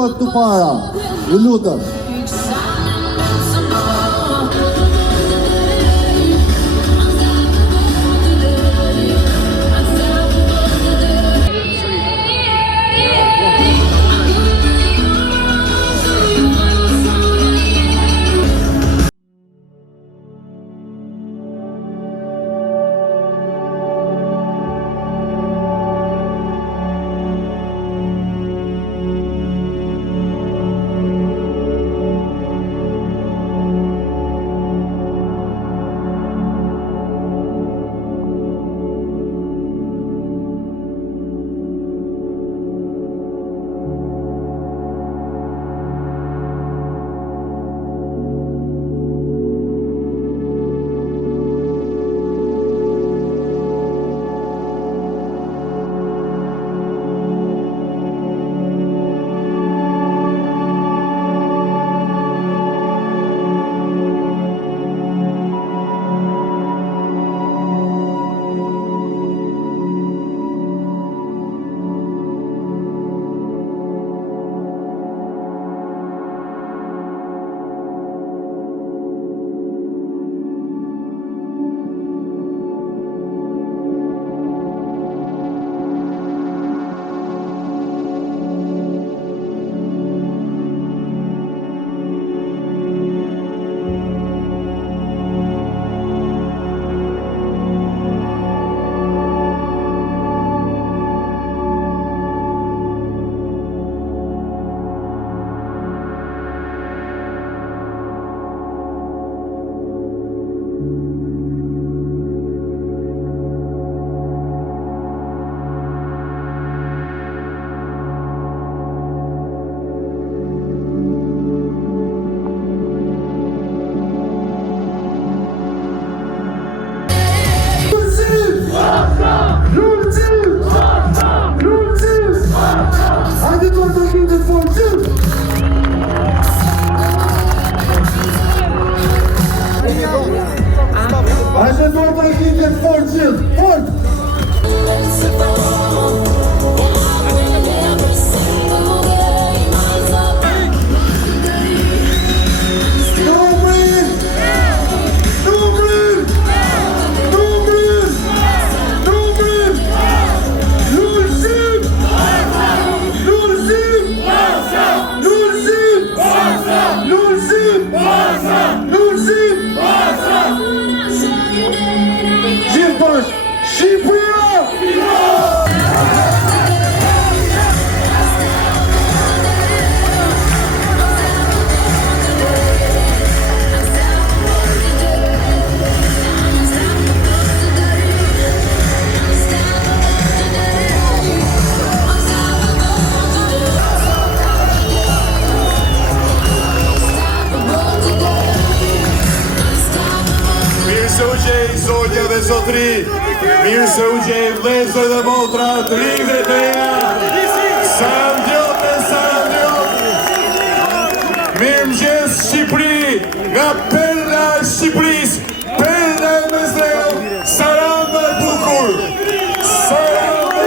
vendohet këtu para. Ju lutem. Mirë se u gjej vlezër dhe motra, të rinjë dhe të reja, Sarandiot e Sarandiot. Mirë mëgjes Shqipëri, nga perla e Shqipëris, perla e Mesdreu, Saranda e bukur, Saranda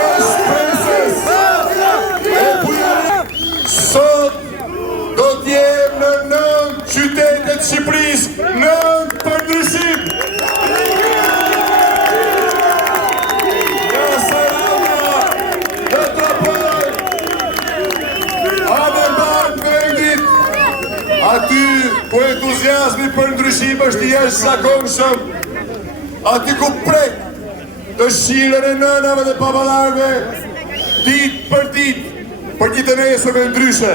e shpeses, e bujare. Sot do t'jem në 9 qytetet Shqipëris, 9 përndryshim. Aty, ku entuziasmi për ndryshim është i jashtëzakonshëm, aty ku prek të shilën e nënave dhe babalarve, ditë për ditë, për një të nesër me ndryshe.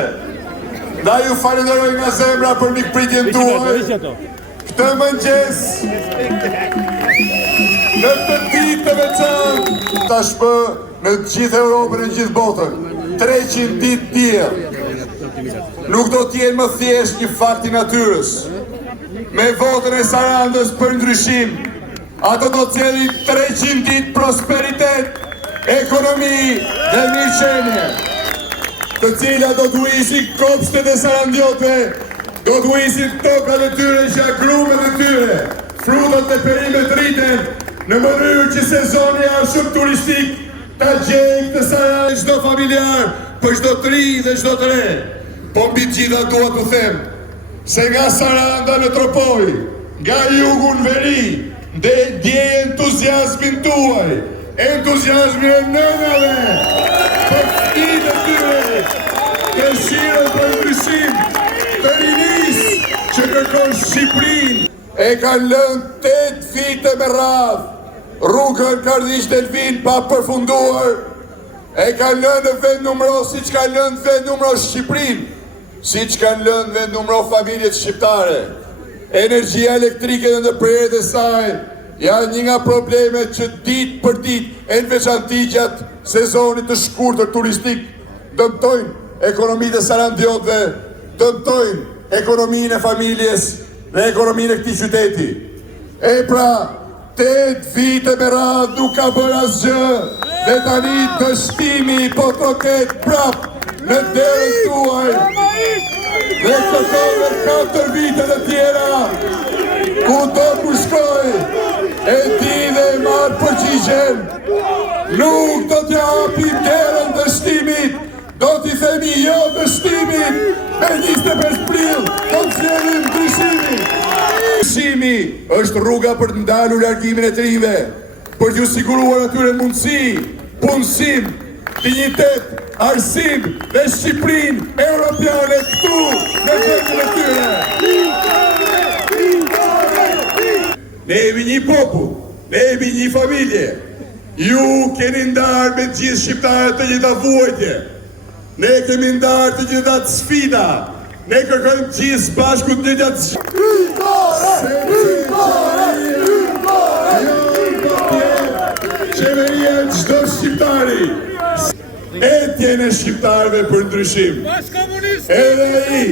Da ju falenderoj nga zemra për mikpritjen tuaj, këtë mëngjes, në të ditë të veçantë, tashmë në gjithë Europën e gjithë botën, 300 ditë tjerë. Nuk do t'jenë më thjesht një fakt i natyrës. Me votën e Sarandës për ndryshim, ato do t'jellin 300 ditë prosperitet, ekonomi dhe mirëqenie, të cilat do t'uisin kopshtet e Sarandiote, do t'uisin tokat e tyre, gjagrumet e tyre, frutat e perimet rriten, në mënyrë që sezoni është shumë turistik, ta gjejnë të Sarandë çdo familjar, për çdo të ri dhe çdo të re. Po mbi gjitha dua t'u them se nga Saranda në Tropoj, nga jugu në veri, dje entuziazmin tuaj, entuziazmin e nënave, për fëmijët e tyre, dëshirën për ndryshim të rinis që kërkon Shqipërinë. E kanë lënë 8 vite me radhë, rrugën Kardhiq Delvin pa përfunduar, e kanë lënë në vend numëro, si që kanë lënë vend numëro Shqipërinë, si që kanë lënë vend numëro familjet shqiptare. Energjia elektrike dhe në prerët e saj janë një nga problemet që ditë për ditë, e në veçanti gjatë sezonit të shkurtër turistik, dëmtojnë ekonominë e sarandiotëve, dëmtojnë ekonominë e familjes dhe ekonominë e këtij qyteti. E pra, 8 vite me radhë nuk ka bërë asgjë dhe tani dështimi po troket prap në derën tuaj dhe kërkove 4 vite të tjera ku do ku shkoj e di dhe e marë përgjigjen, nuk do t'ja hapim derën dështimit, do t'i themi jo dështimit, me 25 prill do t'zjerim ndryshimin. Ndryshimi është rruga për të ndalur largimin e të rive, për t'ju siguruar atyre mundësi, punësim, dignitet, arsim dhe Shqipërinë europiane këtu në vendin e tyre. Ne jemi një popull, ne jemi një familje. Ju keni ndarë me gjithë shqiptarët të gjitha vuajtje. Ne kemi ndarë të gjitha të sfida. Ne kërkojmë gjithë bashku të gjitha qeveria në çdo shqiptari. Etjen e shqiptarëve për ndryshim. Edhe ai